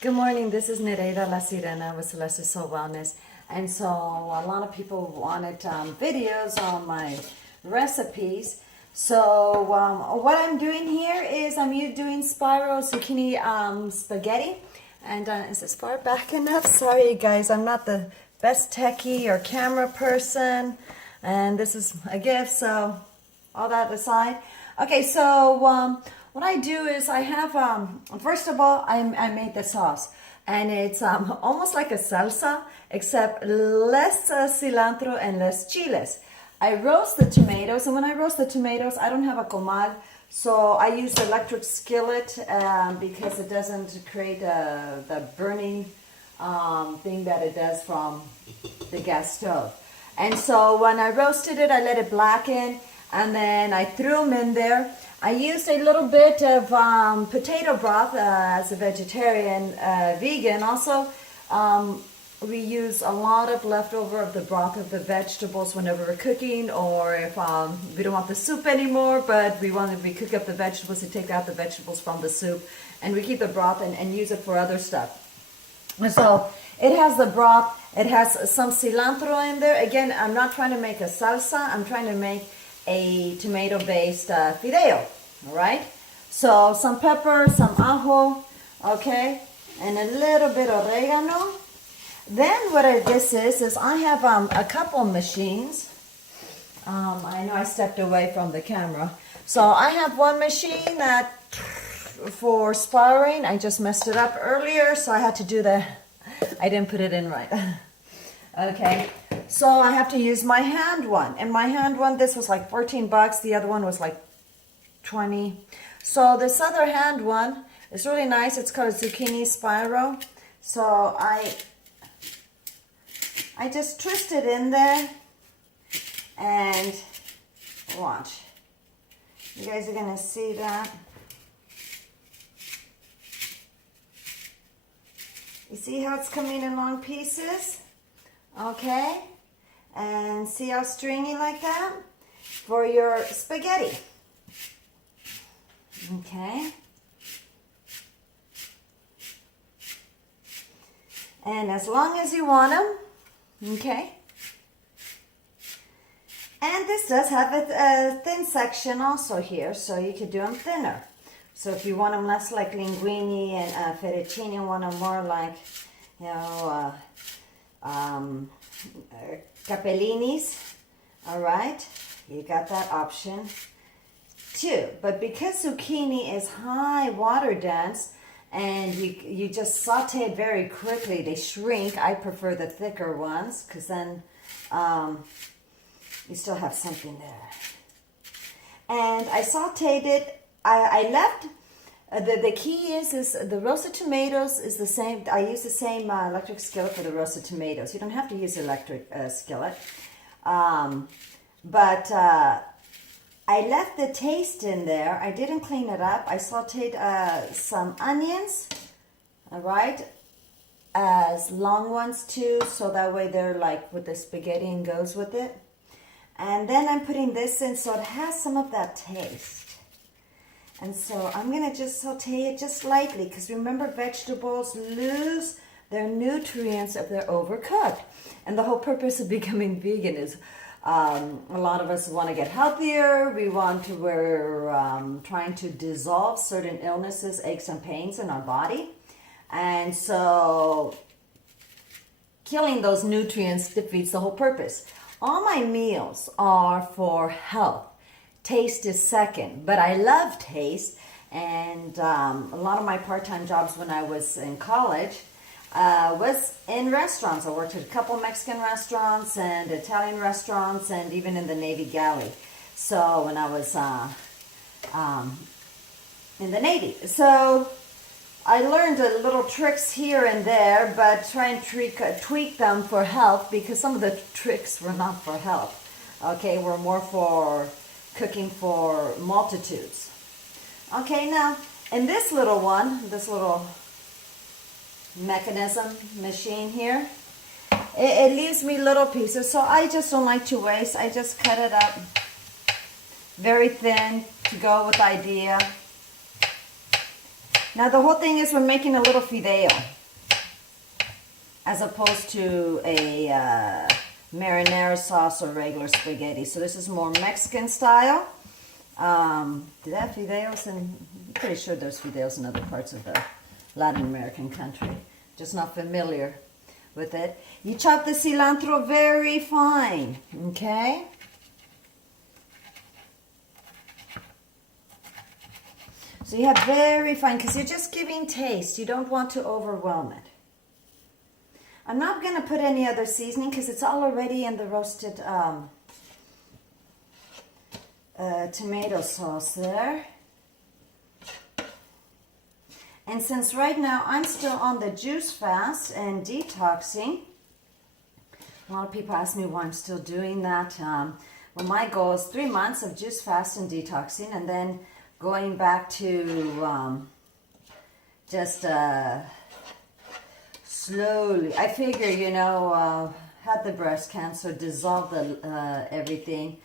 Good morning, this is Nereida La Sirena with Celestial Soul Wellness. And so a lot of people wanted videos on my recipes. So what I'm doing here is I'm doing spiral zucchini spaghetti. And is this far back enough? Sorry guys, I'm not the best techie or camera person. And this is a gift, so all that aside. Okay, so what I do is I have, first of all, I made the sauce. And it's almost like a salsa, except less cilantro and less chiles. I roast the tomatoes, and when I roast the tomatoes, I don't have a comal, so I use the electric skillet because it doesn't create the burning thing that it does from the gas stove. And so when I roasted it, I let it blacken, and then I threw them in there. I used a little bit of potato broth as a vegetarian, vegan. Also, we use a lot of leftover of the broth of the vegetables whenever we're cooking, or if we don't want the soup anymore, but we cook up the vegetables, we take out the vegetables from the soup, and we keep the broth and use it for other stuff. And so it has the broth, it has some cilantro in there. Again, I'm not trying to make a salsa, I'm trying to make a tomato-based fideo, all right? So some pepper, some ajo, okay, and a little bit of oregano. Then what this is I have a couple machines. I know I stepped away from the camera. So I have one machine that for sparring, I just messed it up earlier, so I had to do I didn't put it in right. Okay, so I have to use my hand one. And my hand one, this was like 14 bucks. The other one was like 20. So this other hand one is really nice. It's called zucchini spiral. So I just twist it in there and watch. You guys are going to see that. You see how it's coming in long pieces? Okay, and see how stringy like that for your spaghetti. Okay, and as long as you want them, okay. And this does have a thin section also here, so you could do them thinner. So if you want them less like linguine and fettuccine, want them more like, you know, capellinis, all right, you got that option too. But because zucchini is high water dense and you just saute it very quickly, they shrink. I prefer the thicker ones because then you still have something there. And I sauteed it. I left. The key is the roasted tomatoes is the same. I use the same electric skillet for the roasted tomatoes. You don't have to use electric skillet. But I left the taste in there. I didn't clean it up. I sauteed some onions, all right, as long ones too, so that way they're like with the spaghetti and goes with it. And then I'm putting this in so it has some of that taste. And so I'm going to just saute it just lightly, because remember, vegetables lose their nutrients if they're overcooked. And the whole purpose of becoming vegan is a lot of us want to get healthier. We're trying to dissolve certain illnesses, aches and pains in our body. And so killing those nutrients defeats the whole purpose. All my meals are for health. Taste is second, but I love taste, and a lot of my part-time jobs when I was in college was in restaurants. I worked at a couple Mexican restaurants and Italian restaurants, and even in the Navy galley. So when I was in the Navy, so I learned a little tricks here and there, but try and tweak them for health, because some of the tricks were not for health. Okay, were more for cooking for multitudes. Okay, now in this little one, this little mechanism machine here, it leaves me little pieces, so I just don't like to waste. I just cut it up very thin to go with the idea. Now the whole thing is we're making a little fideo as opposed to a marinara sauce or regular spaghetti. So this is more Mexican style. Do they have fideos? I'm pretty sure there's fideos in other parts of the Latin American country. Just not familiar with it. You chop the cilantro very fine, okay? So you have very fine, because you're just giving taste. You don't want to overwhelm it. I'm not going to put any other seasoning because it's all already in the roasted tomato sauce there. And since right now I'm still on the juice fast and detoxing, a lot of people ask me why I'm still doing that. Well, my goal is 3 months of juice fast and detoxing, and then going back to just slowly. I figure, you know, had the breast cancer, dissolve the everything.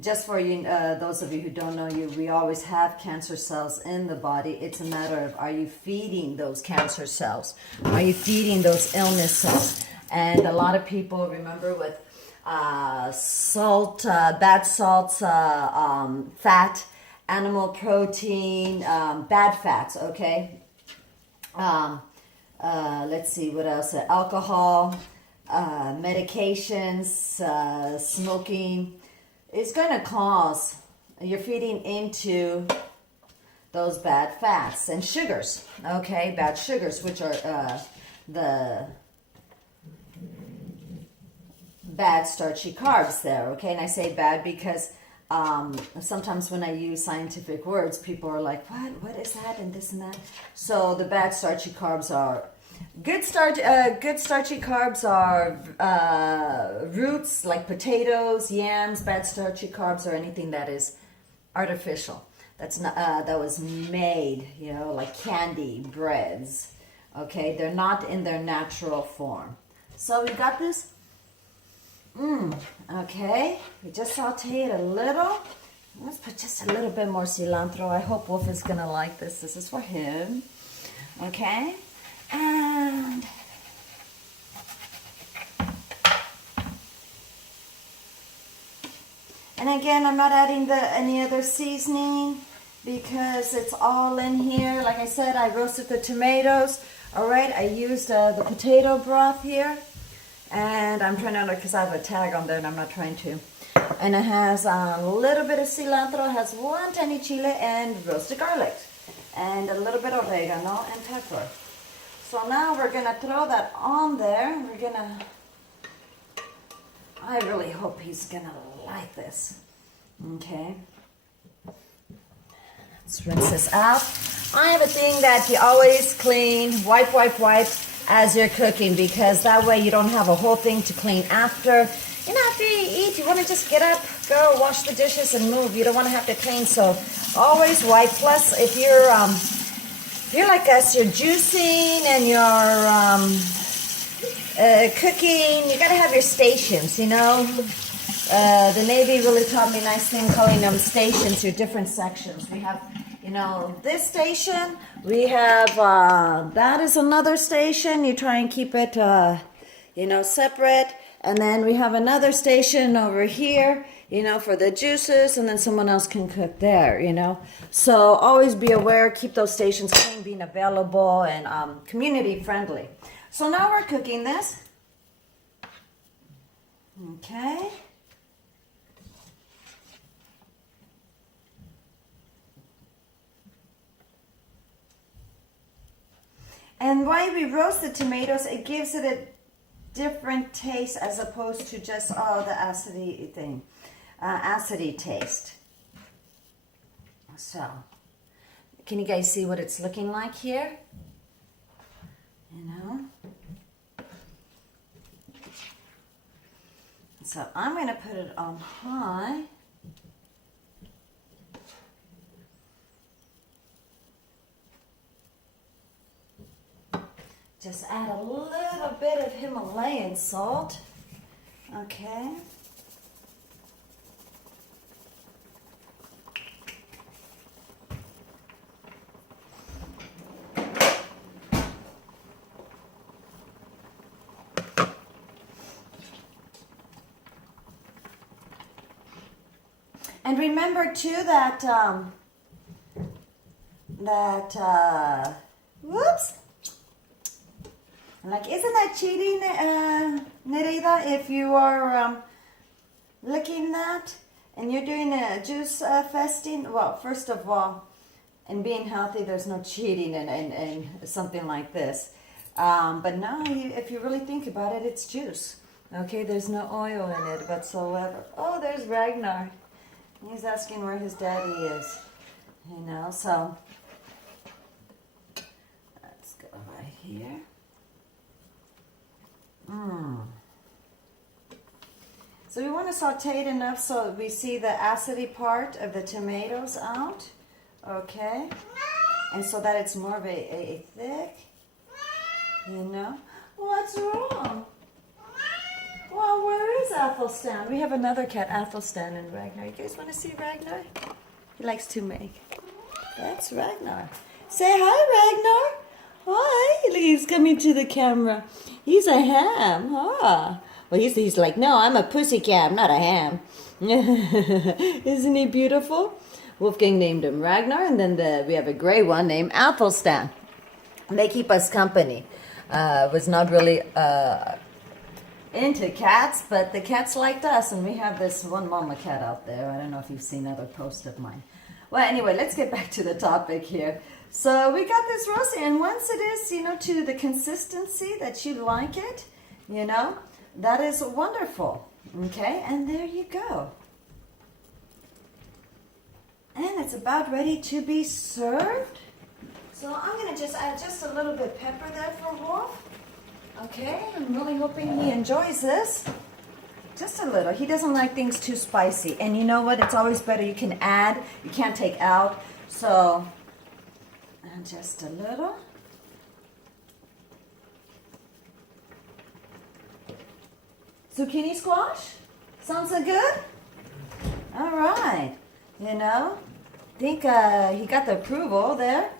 Just for you, those of you who don't know, we always have cancer cells in the body. It's a matter of, are you feeding those cancer cells? Are you feeding those illness cells? And a lot of people, remember, with salt, bad salts, fat, animal protein, bad fats, okay? Let's see, what else? Alcohol, medications, smoking. It's going to cause, you're feeding into those bad fats and sugars, okay? Bad sugars, which are the bad starchy carbs there, okay? And I say bad because sometimes when I use scientific words, people are like, what is that, and this and that. So the bad starchy carbs are good starchy carbs are roots like potatoes, yams. Bad starchy carbs are anything that is artificial. That's not that was made, you know, like candy, breads. Okay, they're not in their natural form. So we got this. Okay, we just saute it a little. Let's put just a little bit more cilantro. I hope Wolf is gonna like this. This is for him. Okay. And again, I'm not adding any other seasoning because it's all in here. Like I said, I roasted the tomatoes. All right, I used the potato broth here, and I'm trying to, because I have a tag on there, and I'm not trying to. And it has a little bit of cilantro, it has 1 tiny chile and roasted garlic, and a little bit of oregano and pepper. So now we're going to throw that on there. We're going to, I really hope he's going to like this. Okay. Let's rinse this out. I have a thing that you always clean, wipe as you're cooking, because that way you don't have a whole thing to clean after. You know, after you eat, you want to just get up, go wash the dishes and move. You don't want to have to clean, so always wipe. Plus, if you're like us, you're juicing and you're cooking, you gotta have your stations, you know. The Navy really taught me a nice thing calling them stations, your different sections. We have, you know, this station, we have, that is another station. You try and keep it, you know, separate. And then we have another station over here, you know, for the juices, and then someone else can cook there, you know. So always be aware, keep those stations clean, being available, and community friendly. So now we're cooking this. Okay. And while we roast the tomatoes, it gives it a different taste as opposed to just the acidy thing, acidy taste. So, can you guys see what it's looking like here? You know. So I'm going to put it on high. Just add a little bit of Himalayan salt. Okay. And remember too that whoops. Like, isn't that cheating, Nereida, if you are looking that and you're doing a juice fasting? Well, first of all, in being healthy, there's no cheating in something like this. But now, if you really think about it, it's juice. Okay, there's no oil in it whatsoever. Oh, there's Ragnar. He's asking where his daddy is. You know, so let's go right here. So we want to saute it enough so we see the acidy part of the tomatoes out, okay? And so that it's more of a thick, you know? What's wrong? Well, where is Athelstan? We have another cat, Athelstan and Ragnar. You guys want to see Ragnar? He likes to make. That's Ragnar. Say hi, Ragnar. Hi, look, he's coming to the camera. He's a ham, huh? Well, he's like, no, I'm a pussycat, I'm not a ham. Isn't he beautiful? Wolfgang named him Ragnar, and then we have a gray one named Athelstan. They keep us company. Was not really into cats, but the cats liked us, and we have this one mama cat out there. I don't know if you've seen other posts of mine. Well, anyway, let's get back to the topic here. So we got this roasting, and once it is, you know, to the consistency that you like it, you know, that is wonderful. Okay, and there you go. And it's about ready to be served. So I'm going to just add just a little bit of pepper there for Wolf. Okay, I'm really hoping he enjoys this. Just a little. He doesn't like things too spicy. And you know what? It's always better. You can add. You can't take out. So, and just a little. Zucchini squash? Sounds so good? All right. You know, I think he got the approval there.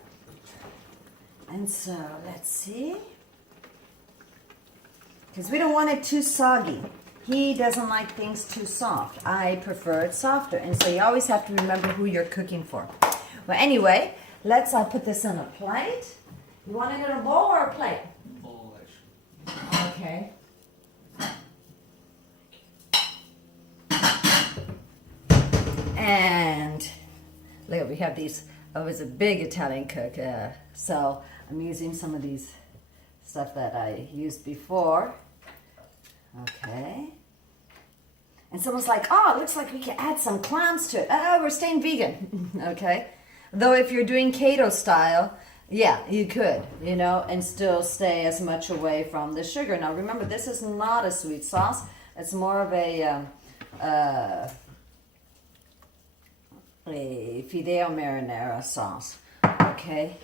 And so, let's see. Because we don't want it too soggy. He doesn't like things too soft. I prefer it softer. And so you always have to remember who you're cooking for. Well, anyway, let's put this on a plate. You want it in a bowl or a plate? Bowl, actually. Okay. And look, we have these. I was a big Italian cook, so I'm using some of these stuff that I used before. Okay. And someone's like, oh, it looks like we can add some clams to it. Oh, we're staying vegan. Okay. Though if you're doing keto style, yeah, you could, you know, and still stay as much away from the sugar. Now, remember, this is not a sweet sauce. It's more of a fideo marinara sauce. Okay.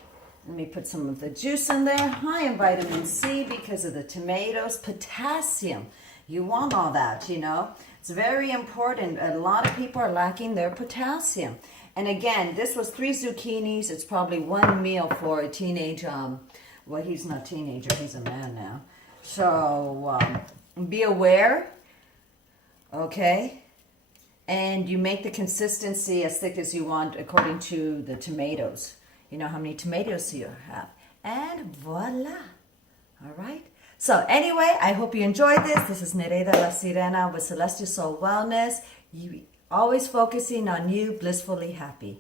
Let me put some of the juice in there. High in vitamin C because of the tomatoes. Potassium. You want all that, you know. It's very important. A lot of people are lacking their potassium. And again, this was 3 zucchinis. It's probably one meal for a teenage, well, he's not a teenager. He's a man now. So be aware, okay? And you make the consistency as thick as you want according to the tomatoes. You know how many tomatoes you have. And voila. All right. So anyway, I hope you enjoyed this. This is Nereida La Sirena with Celestial Soul Wellness. You always focusing on you, blissfully happy.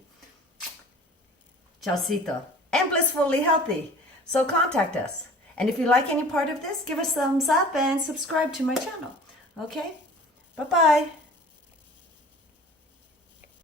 Chaucito. And blissfully healthy. So contact us. And if you like any part of this, give us a thumbs up and subscribe to my channel. Okay? Bye-bye.